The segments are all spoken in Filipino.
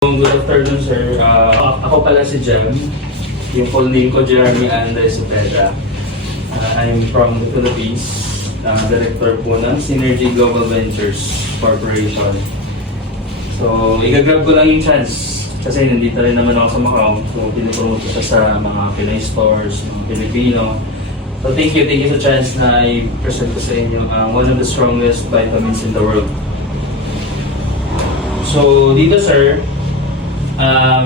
Good afternoon, sir. Ako pala si Jem. Yung full name ko, Jeremy Andres Cepeda. I'm from the Philippines. Director po ng Synergy Global Ventures Corporation. So, igagrab ko lang yung chance. Kasi nandito rin naman ako sa Macau. So, pinipromote ko siya sa mga Pinoy stores, mga Pilipino. So, thank you sa chance na i-present ko sa inyo one of the strongest vitamins in the world. So, dito, sir,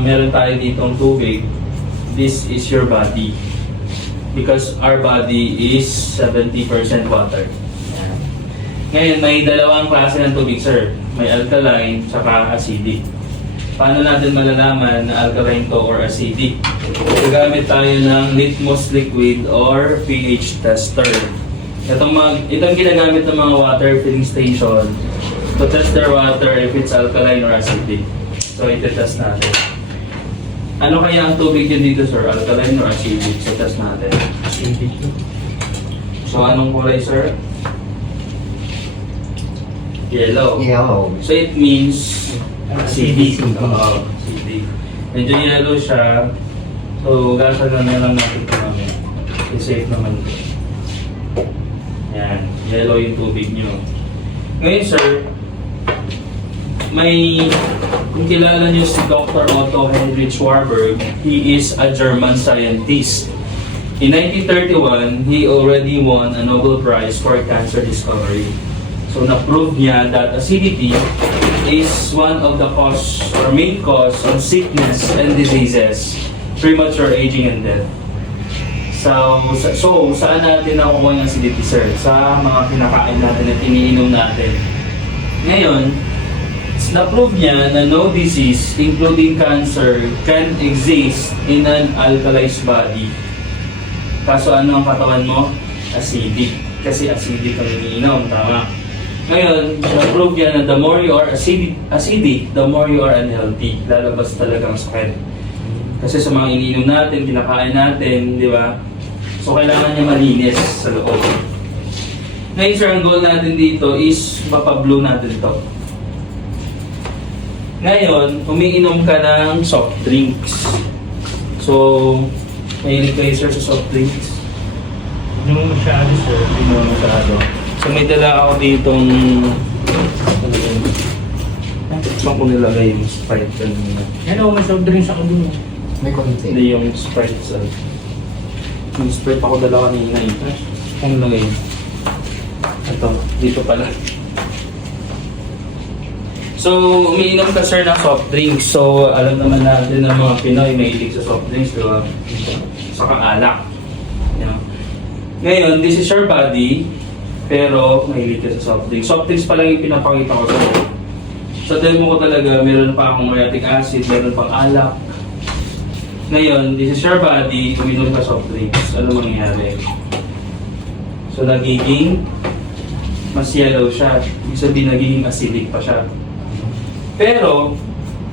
meron tayo ditong tubig. This is your body. Because our body is 70% water. Ayan. Ngayon, may dalawang klase ng tubig, sir. May alkaline, tsaka acidic. Paano natin malalaman na alkaline to or acidic? Gagamit tayo ng litmus liquid or pH tester. Itong ginagamit ng mga water filling station to test their water if it's alkaline or acidic. So, iti-test natin. Ano kaya ang tubig yun dito, sir? Alkaline or acidic? So, test natin. Acidic. So, anong kulay, sir? Yellow. Yellow. So, it means acidic. Oo, acidic. Medyo yellow siya. So, gasagan na lang natin ito namin. I-safe naman ito. Yan. Yellow yung tubig nyo. Ngayon, sir, kung kilala niyo si Dr. Otto Heinrich Warburg, he is a German scientist. In 1931, he already won a Nobel Prize for cancer discovery. So, na-prove niya that acidity is one of the cause or main cause of sickness and diseases, premature aging and death. So saan natin nakukuha yung acidity, sir? Sa mga kinakain natin at iniinom natin. Ngayon, na-prove niya na no disease, including cancer, can exist in an alkalized body. Kaso ano ang katawan mo? Acidic. Kasi acidic ang iniinom, tama? Ngayon, na-prove niya na the more you are acidic, the more you are unhealthy. Lalabas talaga ang sakit. Kasi sa mga iniinom natin, kinakain natin, di ba? So, kailangan niya malinis sa loob. Ngayon, sir, ang goal natin dito is mapablow natin to. Ngayon, umiinom ka ng soft drinks. So, mahilig kayo, sir, sa soft drinks? Hindi mo masyado, sir. Hindi mo masyado. So, may dala ako ditong... Saan ko nilagay yung Sprite kanina? Ano, may soft drinks ako dun. May konti. Hindi yung Sprite, sir. Yung Sprite ako dala kanina eh. Saan nilagay? Ito, dito pala. So, umiinom ka, sir, ng soft drinks. So, alam naman natin na mga Pinoy may hilig sa soft drinks, di ba? Saka alak. You know? Ngayon, this is your body, pero mahilig ka sa soft drinks. Soft drinks pa lang yung pinapakita ko sa'yo. Sa demo ko talaga, meron pa akong uric acid, meron pang alak. Ngayon, this is your body, umiinom ka soft drinks. Ano mangyayari? So, nagiging mas yellow siya. Ibig sabihin, nagiging acidic pa siya. Pero,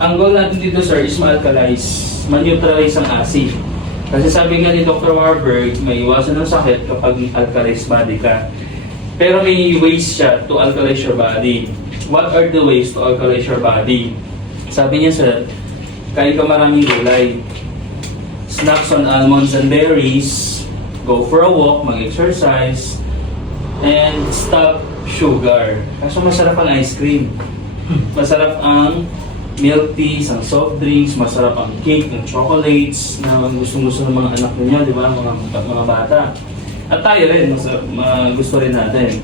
ang goal natin dito, sir, is ma-alkalize, ma-neutralize ang acid. Kasi sabi nga ni Dr. Warburg, may iwasan ng sakit kapag alkalized body ka. Pero may ways siya to alkalize your body. What are the ways to alkalize your body? Sabi niya, sir, kain ka maraming gulay. Snacks on almonds and berries. Go for a walk, mag-exercise. And stop sugar. Kaso masarap ang ice cream. Masarap ang milk teas, ang soft drinks, masarap ang cake, ang chocolates na gustong-gusto ng mga anak niya, di ba? Mga bata. At tayo rin, gusto rin natin.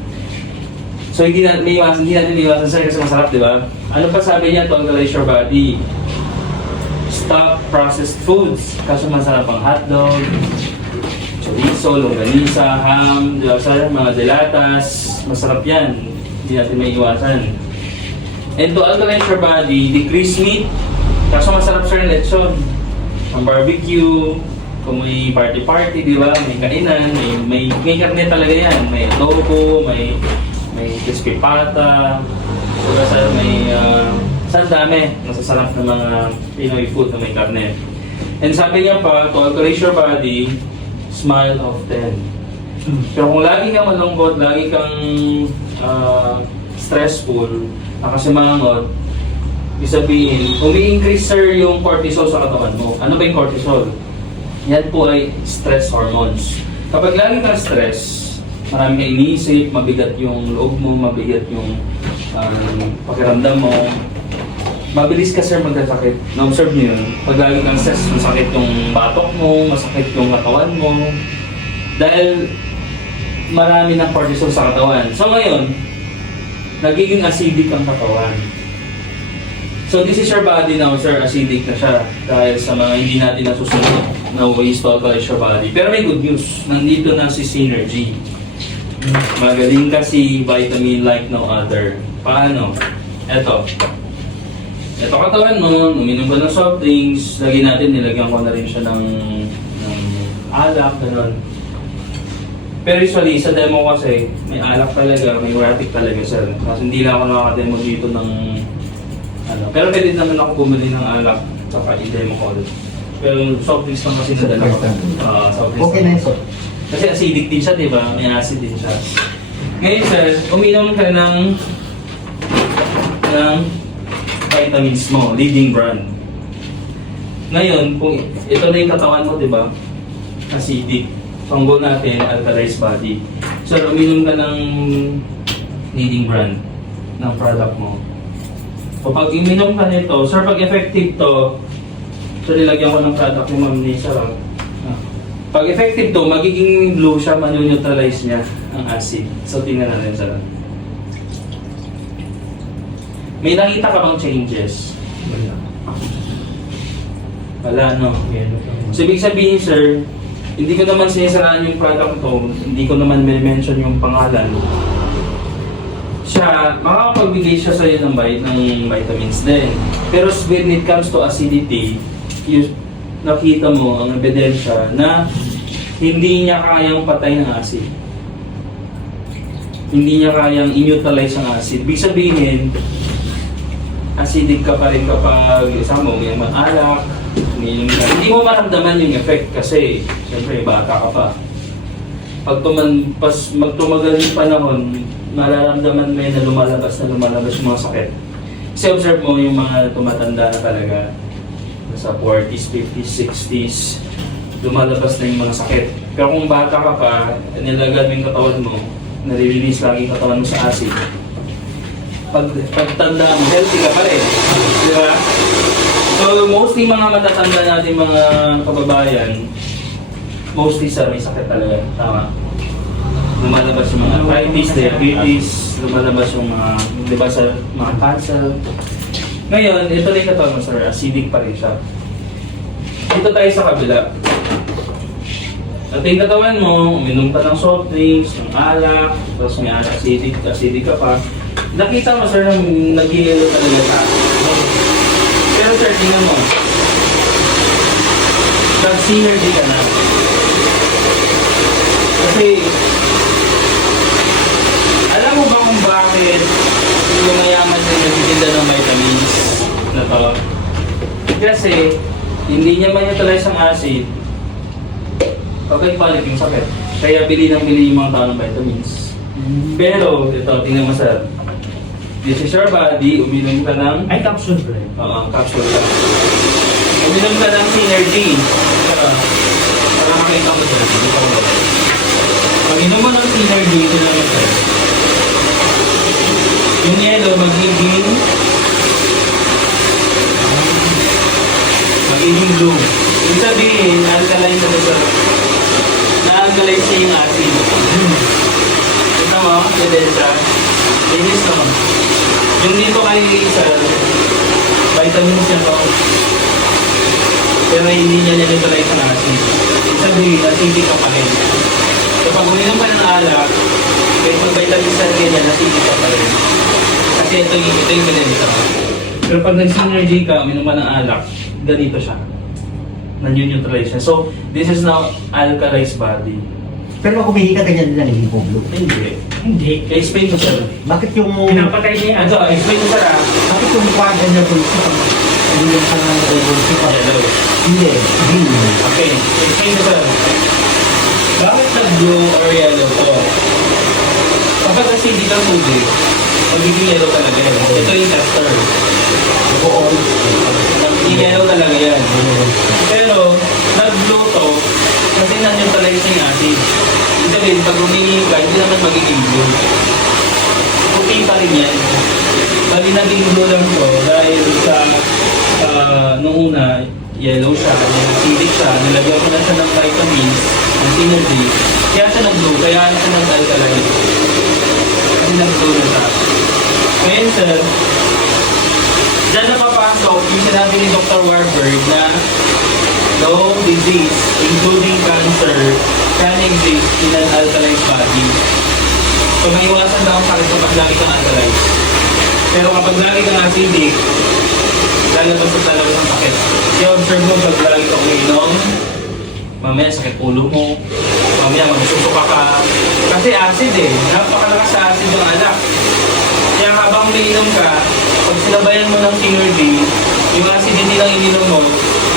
So hindi natin iwasan sir kasi masarap, di ba? Ano pa sabi niya to alkalize your body? Stop processed foods. Kaso masarap ang hotdog, chorizo, longganisa, ham, di ba? Mga delatas, masarap yan. Hindi natin may iwasan. And to alkalize your body, decrease meat. Kaso masarap sir yung lechon. Ang barbecue, kung may party-party, di ba? May kainan, may karne talaga yan. May adobo, may crispy pata. Diba sir, saan dami. Masasarap na mga Pinoy food na may karne. And sabi niya pa, to alkalize your body, smile often. Pero kung lagi kang malungkot, lagi kang stressful, nakasimangot, Ibig sabihin, umi-increase sir yung cortisol sa katawan mo. Ano ba yung cortisol? Yan po ay stress hormones. Kapag lagi kang stress, marami kang iniisip, mabigat yung loob mo, mabigat yung pakiramdam mo, mabilis ka sir magkasakit. Na-observe niyo yun. Pag lagi kang stress, masakit yung batok mo, masakit yung katawan mo. Dahil marami ng cortisol sa katawan. So ngayon, nagiging acidic ang katawan. So this is your body now, sir. Acidic na siya. Dahil sa mga hindi natin nasusunod na ways to alkalize your body. Pero may good news. Nandito na si Synergy. Magaling kasi vitamin like no other. Paano? Ito katawan mo, uminom ka ng soft drinks, nilagyan ko na rin siya ng alak, gano'n. Pero usually, sa demo kasi, may alak talaga, may erratic talaga sir. Kasi hindi lang ako nakaka-demo dito ng pero pwede naman ako bumili ng alak, saka i-demo ko ulit. Pero soft drinks lang kasi nadala ko. Soft drinks Okay na yun, sir. Kasi acidic din siya, di ba? May acid din siya. Ngayon sir, uminom ka ng vitamins mo, leading brand. Ngayon, kung ito na yung katawan mo, di ba? Acidic. So, ang goal natin, alkalized body. So, uminom ka ng leading brand ng product mo. So, pag uminom ka nito, sir, pag effective to, so, nilagyan ko ng product ni Ma'am Nisa. Pag effective to, magiging blue siya, manuneutralize niya ang acid. So, tingnan natin sir. May nakita ka bang changes? Wala, no? So, ibig sabihin, sir, hindi ko naman sinisaraan yung product to, hindi ko naman mention yung pangalan. Siya, makakapagbigay siya sa'yo ng vitamins din. Pero when it comes to acidity, nakita mo ang ebidensya na hindi niya kayang patay ng acid. Hindi niya kayang i-neutralize ang acid. Ibig sabihin, acidic ka pa rin kapag isang mo, may alak, hindi mo maramdaman yung effect kasi siyempre bata ka pa. Pag magtumagal yung panahon, mararamdaman mo na lumalabas yung mga sakit. Kasi observe mo yung mga tumatanda na talaga, sa 40s, 50s, 60s, lumalabas na yung mga sakit. Pero kung bata ka pa, nilagan mo yung katawan mo, nare-release lagi yung katawan mo sa acid. Pagtanda mo, healthy ka pa rin. Di ba? So, mostly mga matatanda natin mga kababayan, mostly sa may sakit talaga. Tama. Lumalabas yung mga arthritis, diabetes, lumalabas yung mga, di ba, sa mga cancer. Ngayon, ito rin katawan mo, sir, acidic pa rin siya. Dito tayo sa kabila. At yung katawan mo, uminom ka ng soft drinks, ng alak, tapos may acidic ka pa. Nakita mo, sir, na nag-i-yellow talaga sa akin. Pero sir, tingnan mo. Nag-synergy ka na. Kasi, alam mo ba kung bakit yung mayaman yung nagtitinda ng vitamins na to? Kasi, hindi niya ma-neutralize ang acid, balik yung sakit. Kaya bili yung mga tao ng vitamins. Pero, ito, tingnan mo sir. This is your body, uminom ka ng... Ay, capsule ba? Oo, capsule ka. Uminom ka ng Synergy. Para makita mo sir. Pag inom mo ng Synergy, ito lang ito. Yung yellow, magiging blue. Ibig sabihin, alkaline na ito. Na-alkaline siya yung acid. Ito mo, ebidensya. Linis mo. Yung dito kay sir, vitamins niya to. Pero hindi niya neutralize ang acid. Ibig sabihin, acidic ka pa rin. So pag uminom ka ng alak, kahit mag-vitamins na rin yan, acidic ka pa rin. Kasi ito yung binenta. Pero pag nag-synergy ka, uminom ka ng alak, ganito siya. Na-neutralize siya. So, this is now alkalized body. Pero kung humihi ka, ganyan din ang hindi po blue. Hindi. Hindi. Explain ko sir. Bakit yung... Pinapatay niya Ito, explain ko sir ah. Bakit yung mukha ganyan po hindi yung kanang Hello. Hindi. Green. Okay, explain ko sir. Bakit nag-blue or yellow to? Kapag acidic ang tubig, magiging yellow talaga yan. Ito yung tester. Yellow talaga yan. Pero, nag-blue to, kasi na-neutralizing acid. Ibig sabihin, pag humingi ka, hindi naman magiging blue. Puti pa rin yan. Bali naging blue lang to dahil sa nung una, yellow siya, acidic siya, nilagyan ko na siya ng vitamins, ng synergy, kaya siya nag-blue, kaya siya nag-alkaline. Kasi nag-blue na siya. Ngayon sir, dyan napapasok yung sinabi ni Dr. Warburg na no disease, including cancer, can exist in an alkaline body. So maiwasan daw ang sakit kapag lagi kang alkaline. Pero kapag lagi kang acidic, lalabas sa talaga ng sakit. Kaya observe mo pag lagi kang uminom, mamaya sakit ulo mo, mamaya magsusuka ka. Kasi acid eh, napakalakas sa acid yung alak. Kaya habang umiinom ka, pag sinabayan mo ng synergy, yung acidity ng ininom mo,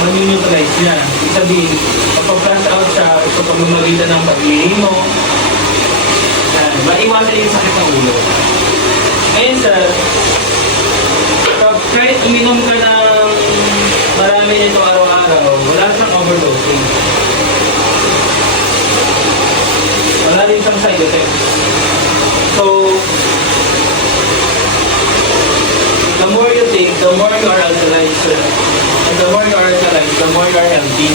manineutralize niya. Ibig sabihin, kapag-flash out siya, sa pagmamagitan ng pag-ihi mo, maiwasan yung sakit ng ulo. Ngayon sir, kahit uminom ka ng marami nito araw-araw, wala siyang overdosing. Wala din siyang side effects. So, the more you take, the more you are alkaline, sir. And the more you are alkaline, the more you are healthy.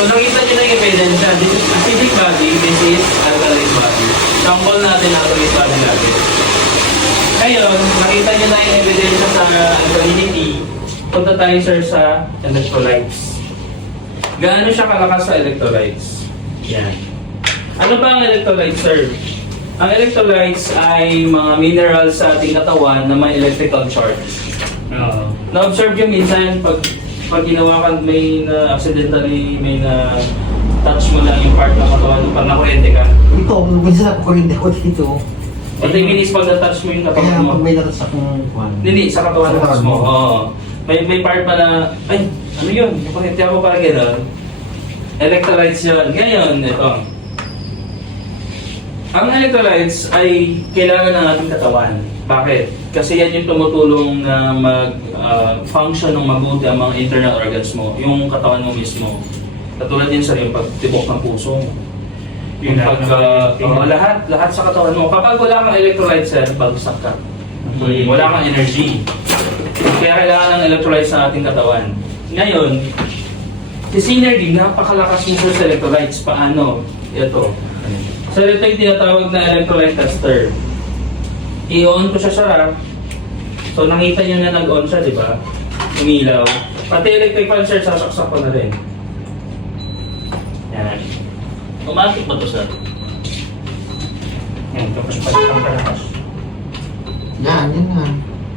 So, nakita nyo na yung evidence yan. This is acidic body, this is alkaline body. Sample natin ang alkaline body natin. Ngayon, nakita nyo na yung evidence sa alkalinity. Punta tayo, sir, sa electrolytes. Gaano siya kalakas sa electrolytes? Yan. Ano ba ang electrolytes, sir? Ang electrolytes ay mga minerals sa ating katawan na may electrical charge. Na-observe nyo minsan, pag ginawa ka, may accidentally, may touch mo lang yung part ng katawan mo, pag nakurente ka. Hindi ko, minsan nakukurindi ako dito. O 3 minutes pag na-touch mo yung Kaya katawan mo. pag may natas akong kwan. Hindi, sa katawan Sa katawan mo. mo. Oo. May part pa na, ay, ano yun? Nakurente ako para gano'n. Electrolytes yun. Ngayon, ito. Ang electrolytes ay kailangan ng ating katawan. Bakit? Kasi yan yung tumutulong na mag-function ng mabuti ang mga internal organs mo, yung katawan mo mismo. Katulad din sa yung pagtibok ng puso mo. Yung lahat sa katawan mo. Kapag wala kang electrolytes, bagsak ka. Wala kang energy. Kaya kailangan ng electrolytes sa ating katawan. Ngayon, si synergy, napakalakas nito sa electrolytes. Paano? Ito. So ito yung tinatawag na electrolyte tester. I-on ko siya sarap. So nakita nyo na nag-on siya, di ba? Umilaw. Pati electric fan, sir, sasaksak ko na rin. Yan. Automatic ba ito, sir? Yan, tapos pagkakalakas. Yan nga.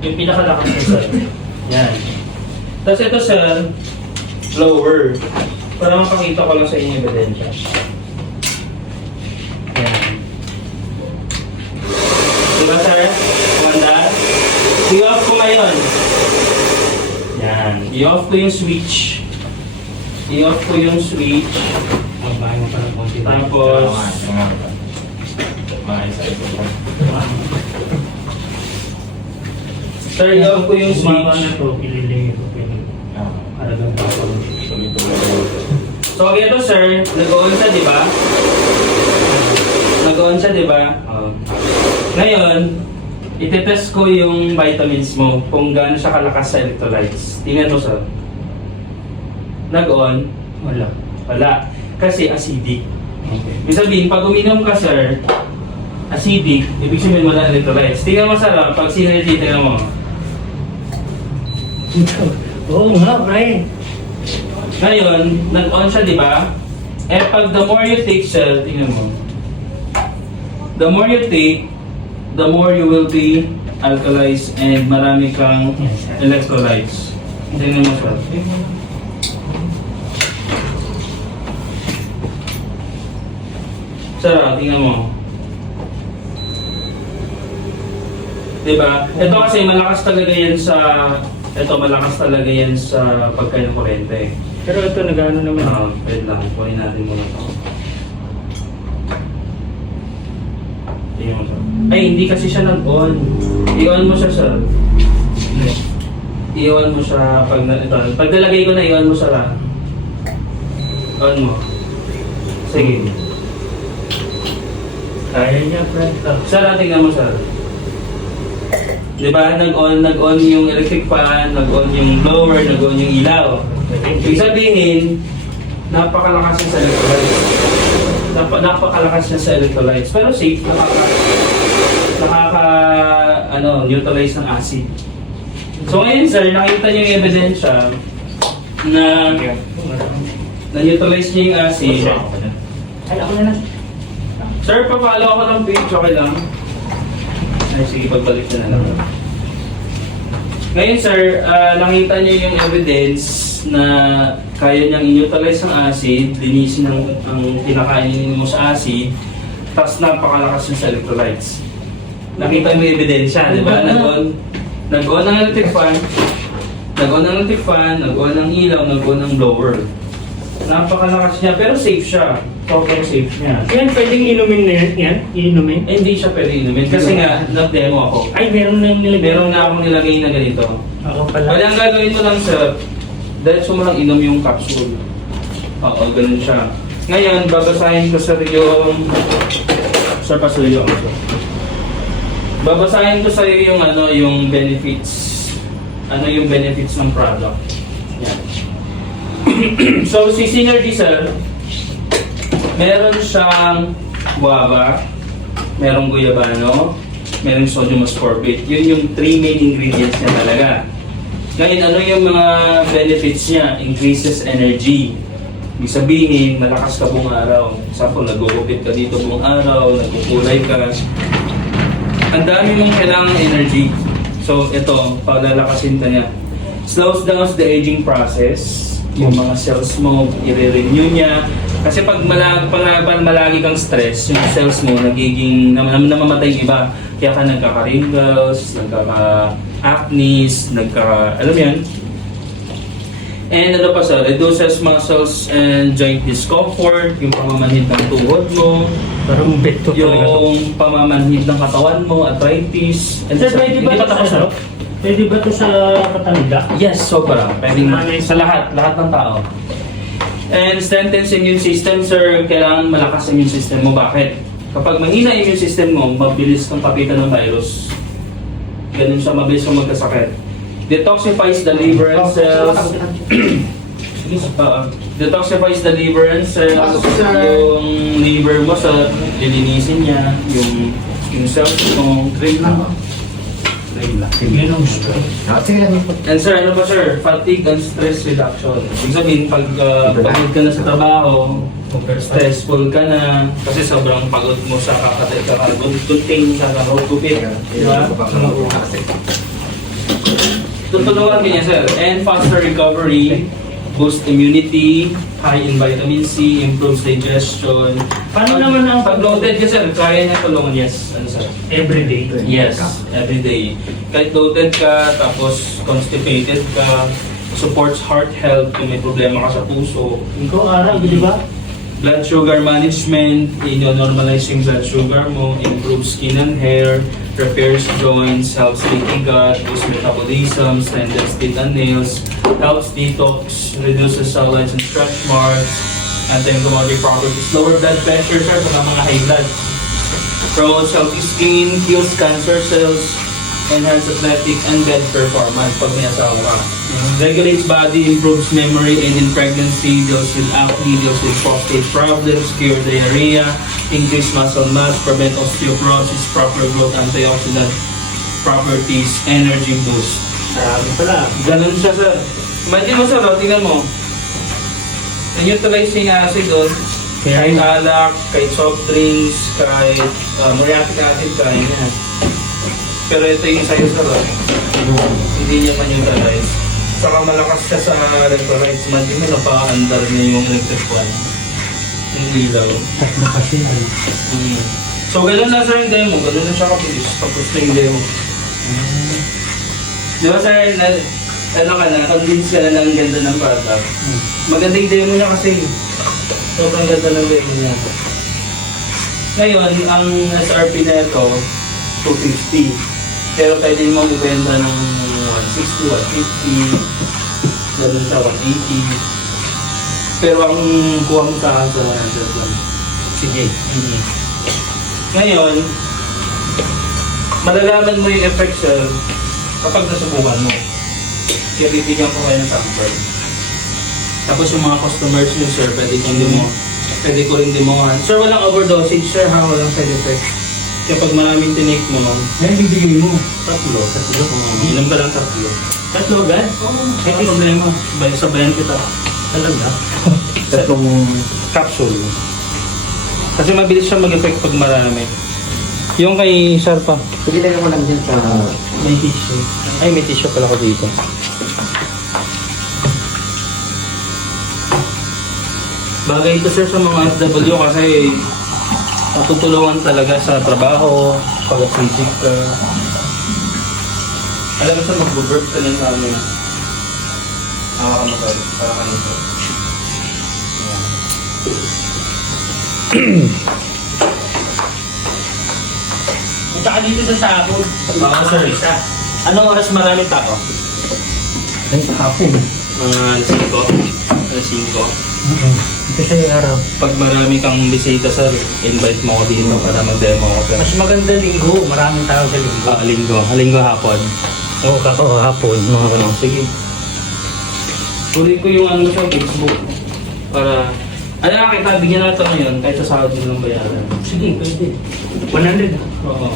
Yung pinakalakas na, sir. Yan. Tapos ito, sir, lower. Para makakita ko lang sa inyo yung ebidensya. Yan. Diba, sir? Kumanda? I-off ko ngayon. Yan. I-off ko yung switch. I-off ko yung switch. Magbahay mo pa ng konti. Tapos, sir, i-off ko yung Bumaba na switch. to, ililay ito. Halagang tapos. So, ito, sir, nag-on siya, di ba? Nag-on siya, di ba? Ngayon, itetest ko yung vitamins mo kung gaano siya kalakas sa electrolytes. Tingnan mo, sir. Nag-on? Wala. Wala. Kasi acidic. Okay. Ibig sabihin, pag uminom ka, sir, acidic, ibig sabihin wala electrolytes. Tingnan mo, sir, pag synergy, tingnan mo. Oo nga, pre. Ngayon, nag-on siya, di ba? Eh, pag the more you take, sir, tingnan mo. The more you take, the more you will be alkalized and marami kang electrolytes. Tingnan mo, sir. Sir, tingnan mo. Diba? Ito kasi malakas talaga yan sa... Ito, malakas talaga yan sa pagkain ng kurente. Pero ito, nag-ano naman. Wait lang, kunin natin muna ito. Tingnan mo, sir. Ay, hindi kasi siya nag-on. I-on mo siya, sir. I-on mo siya pag pag nalagay ko na, i-on mo siya lang. On mo. Sige. Kaya niya, friend. Sir, tingnan mo, sir. Diba, nag-on yung electric fan, nag-on yung blower, nag-on yung ilaw. Ibig sabihin, napakalakas niya sa electrolytes. Napakalakas niya sa electrolytes. Pero safe, neutralize ng acid. So ngayon, sir, nakita niyo yung ebidensya na na-neutralize niya yung acid. Ay, ako na lang. Sir, papalo ako ng page, okay lang? Ay, sige, pagbalik na lang. Ngayon, sir, nakita niyo yung evidence na kaya niyang i-neutralize ang acid, linisin ang kinakainin mo sa acid, tapos napakalakas yung sa electrolytes. Nakita mo yung ebidensya, di ba? Nag-on ang electric fan, nag-on ng ilaw, nag-on ng blower. Napakalakas niya, pero safe siya. Sobrang safe niya. Yan, pwedeng inumin na yan? Inumin? Eh, hindi siya pwede inumin kasi nga, nag-demo ako. Ay, meron na yung nilagay. Meron na akong nilagay na ganito. Ako pala. Wala ang gagawin mo lang, sir, dahil sumalang inom yung capsule. Oo, ganun siya. Ngayon, babasahin ko sa yung... Sir, pasuyo ako. Babasahin ko sa iyo yung yung benefits. Ano yung benefits ng product. Yan. So, si Synergy, sir, meron siyang guava, merong guyabano, merong sodium ascorbate. Yun yung 3 main ingredients niya talaga. Ngayon, ano yung mga benefits niya? Increases energy. Ibig sabihin, malakas ka buong araw. Example, nagugupit ka dito buong araw, nagkukulay ka. Ang dami mong kailangang energy. So, ito, palalakasin ka niya. Slows down the aging process. Yung mga cells mo, i-renew niya. Kasi pag malagi kang stress, yung cells mo nagiging namamatay yung iba. Kaya ka nagkaka-wrinkles, nagkaka-acne, alam yan. And ano pa sir, reduces muscles and joint discomfort, yung pamamanhid ng tuhod mo, Parang beto talaga to. yung pamamanhid ng katawan mo, arthritis. And Sir, pwede ba hindi ito tapos, sa ano? Pwede ba ito sa katanda? Yes, sobra. Pwedeng sa lahat ng tao. And strengthens immune system, sir. Kailangan malakas ang immune system mo. Bakit? Kapag mahina ang immune system mo, mabilis kang papitan ng virus. Ganun siya, mabilis kang magkasakit. Detoxifies the liver and cells. Detoxifies the liver and cells. Yung liver mo, sa lilinisin niya. Yung cells mo. Drain lang. Ganun. And sir, ano ba sir? Fatigue and stress reduction. Ibig sabihin, pag pagod ka na sa trabaho, stressful ka na, kasi sobrang pagod mo sa kakagunting, sa kakagupit. Di ba? Tutulungan ka niya sir. And faster recovery, boost immunity, high in vitamin C, improves digestion. Paano naman ang Pag loaded ka sir, kaya niya tulungan, yes. Ano sir? everyday? Yes, every day. Kahit loaded ka, tapos constipated ka, supports heart health kung may problema ka sa puso. Ikaw, araw, di ba? Blood sugar management, normalize yung blood sugar mo, improves skin and hair, repairs joints, helps leaky gut, boosts metabolism, strengthens teeth and nails, helps detox, reduces cellulite and stretch marks, anti-inflammatory properties, lower blood pressure, sir, sa mga high blood. Promotes healthy skin, kills cancer cells, enhance athletic and bed performance pag may asawa ka. Regulates body, improves memory, and in pregnancy, deals with acne, deals with prostate problems, cure diarrhea, increase muscle mass, prevent osteoporosis, proper growth, antioxidant properties, energy boost. Sabi pala. Ganun siya, sir. Imagine mo, sir, tingnan mo. Neutralize yung acid doon. Kahit alak, kahit soft drinks, kahit muriatic acid, kaya niya. Pero ito yung sa'yo, sir. Hindi niya pa-neutralize. Saka malakas ka sa electrolytes. Imagine mo, napa-andar niya yung electric fan. Yung ilaw. Tatlo kasi yan. So, gano'n na sir yung demo. Gano'n na siya kapilis. Tapos na yung demo. Di ba sir, ano ka na, convince ka na ng ganda ng product. Maganda yung demo niya kasi. Sobrang ganda ng demo niya. Ngayon, ang SRP na ito, 250. Pero pwede mo ibenta ng 160, 150, ganun sa 180. Pero ang kuha mo sa akin sa 100 lang. Sige. Ngayon, malalaman mo yung effect sir kapag nasubukan mo. Kaya bibigyan ko kayo ng sample. Tapos yung mga customers nyo sir, pwede ko rin demohan. Sir, walang overdosage sir ha, walang side effect. Kapag maraming tinake mo, Ay, bibigay mo. tatlo. Inom ka lang tatlo. Tatlo agad? Ay, problema. Sabayan kita. Talaga? Tatlong Capsule. Kasi mabilis siya mag-effect pag marami. Yung kay Sir pa. Sige, lagyan mo lang dyan sa... May tissue. Ay, may tissue pala ko dito. Bagay ito sir sa mga FW kasi matutulungan talaga sa trabaho, pag-physic ka. Alam mo sir, mag-burp ka lang sa amin. Hawakan mo sir, para kanito. Punta ka dito sa sapod. Oo sir. Isa. Anong oras marami tao? Ay, hapon. Mga 5. Alas 5. Ito siya yung araw. Pag marami kang bisita sir, invite mo ako dito para mag-demo ako sir. Mas maganda linggo. Maraming tao sa linggo. Linggo hapon. Oo, hapon. Mga ganun. Sige. Tuloy ko yung ano sa Facebook. Para, ano kita, bigyan na ito ngayon kahit sa sahod mo lang bayaran. Sige, pwede. 100. Oo.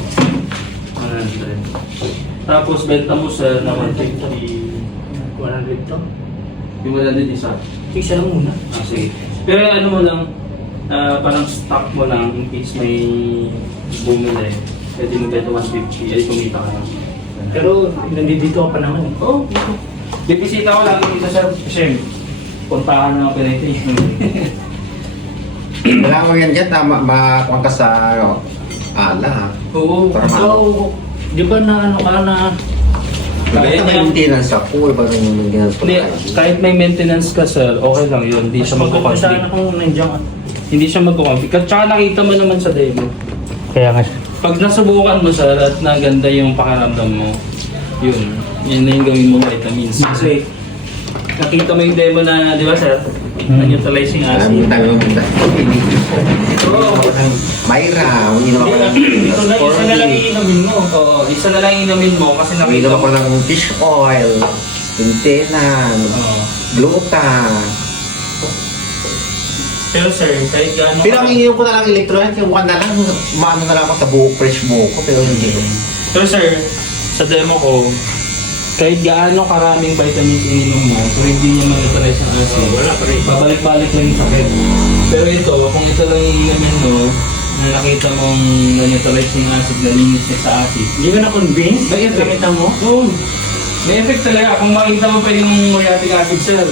100. Tapos benta mo sir na 150. 100 to. Yung 100 isa. Isa lang muna. Ah, sige. Pero ano mo lang, parang stock mo lang in case may bumili. Pwede mo benta 150, ay kumita ka lang. Pero nandito ka pa naman. Oo. Bibisita ko lang dito sir. Kasi puntahan na ako pinito. Wala mo yan dyan, makuha ka sa ala ha. Oo. Para So, di ba na ano ka na... Kahit may maintenance ako, iba yung maintenance ko. Hindi, kahit may maintenance ka sir, okay lang yun. Hindi siya Sana magkukonflict. kung nandiyan ka. Hindi siya magkukonflict. At saka nakita mo naman sa demo. Kaya nga. Pag nasubukan mo sir at naganda yung pakiramdam mo, yun. Yun na yung gawin mo vitamins. Kasi nakita mo yung demo na, di ba sir? Na neutralizing acid. Ang dami mo punta. Oo. Mayra, uminom ako ng Ito na, isa na lang iinumin mo. Oo, isa na lang inumin mo kasi nakita uminom ako mo. ng fish oil, intenan, Oo. gluta. Pero sir, kahit gaano... Pero ang ininom ko na lang electrolyte, yung one na lang, maano na lang ako sa buhok, fresh buhok ko, pero hindi ko. Pero sir, sa demo ko, kahit gaano karaming vitamins ininom mo, kung hindi niya ma-neutralize ang acid, Wala pa rin. babalik-balik lang yung sakit. Pero ito, kung ito lang yung inumin mo, na nakita mong na-neutralize yung acid, nalinis niya sa acid, Hindi ka na-convince? may effect. Gamitan mo? Oo. May effect talaga. Kung makita mo pa yung muriatic acid sir,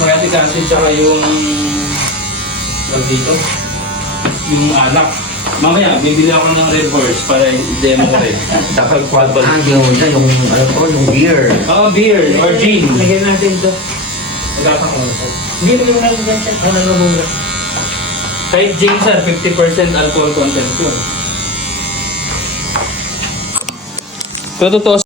muriatic acid tsaka yung tawag dito, yung alak. Mamaya, bibili ako ng Red Horse para i-demo ko rin. Dapat yung ano ko, yung beer. Oo, beer or gin. Lagyan natin ito. Nagkaka ko. Hindi mo naman natin dyan. Ano na muna? Kahit gin sir, 50% alcohol content yun. Pero totoo